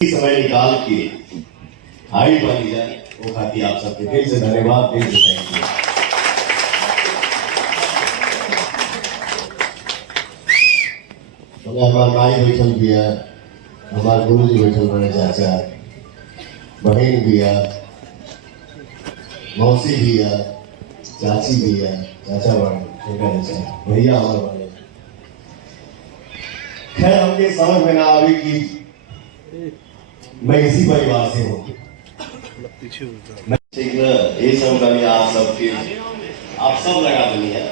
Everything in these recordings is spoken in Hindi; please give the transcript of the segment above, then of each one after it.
समय निकाल के हाई बनी जाए वो खाती आप सबके दिल से धन्यवाद, दिल से थैंक यू। हमारे भाई बैठल भी है, हमारे गुरु जी बैठल बड़े, चाचा बहन भी है, मौसी भी है, चाची भी है, चाचा बड़े, छोटा चाचा, भैया हमारे बड़े। खैर हमके समझ में ना आवे कि मैं इसी परिवार से हूँ। ये सब कभी आप सबके आप सब लगा देनी है,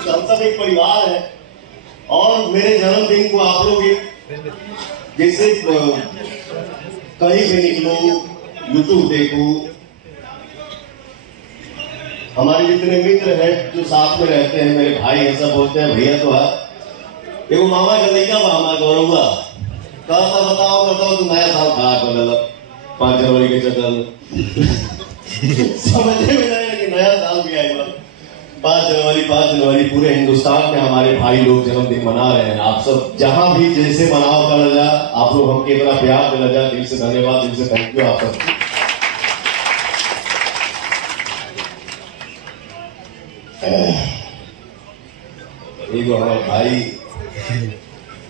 हम सब एक परिवार है। और मेरे जन्मदिन को आप लोग जैसे कहीं भी निकलो, यूट्यूब देखो, हमारे जितने मित्र हैं जो साथ में रहते हैं, मेरे भाई हैं, सब बोलते हैं भैया तो है एगो मामा जल्दा मामा गौरवा कहता बताओ तुम नया साल खा कर 5 जनवरी के चक्कर समझ में आया कि नया साल भी आएगा। 5 जनवरी पूरे हिंदुस्तान में हमारे भाई लोग जन्मदिन मना रहे हैं। आप सब जहां भी जैसे मनाओ कर जा, आप लोग हमके इतना प्यार दिला जा, दिल से धन्यवाद, दिल से थैंक यू आप सब। एक हमारे भाई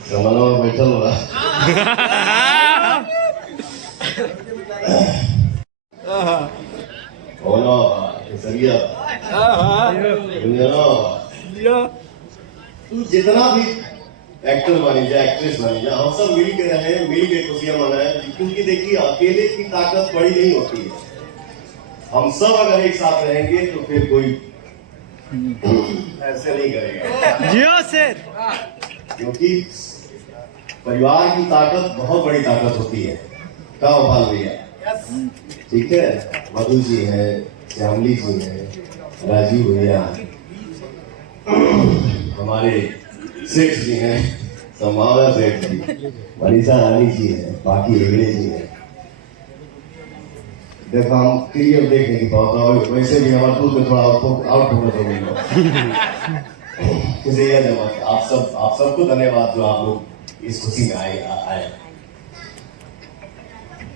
समझो बैठल हुआ तू जितना भी एक्टर बनी जा, एक्ट्रेस बनी जा, हम सब मिल के रहे, मिल के खुशियां मनाए। क्योंकि देखिए अकेले की ताकत बड़ी नहीं होती है, हम सब अगर एक साथ रहेंगे तो फिर कोई ऐसे नहीं करेगा। जियो सर, क्योंकि परिवार की ताकत बहुत बड़ी ताकत होती है। क्या भाल भैया, ठीक है, मधु जी है, श्यामली जी है, राजीव भैया, हमारे सेठ जी हैं, संभावना सेठ जी, मनीषा रानी जी है, बाकी हेगड़े जी है। देखो हम क्लियर देखने की बात, वैसे भी हमारे दूध में थोड़ा आउट फोकस हो गई। आप सबको धन्यवाद जो आप लोग इस खुशी में आए।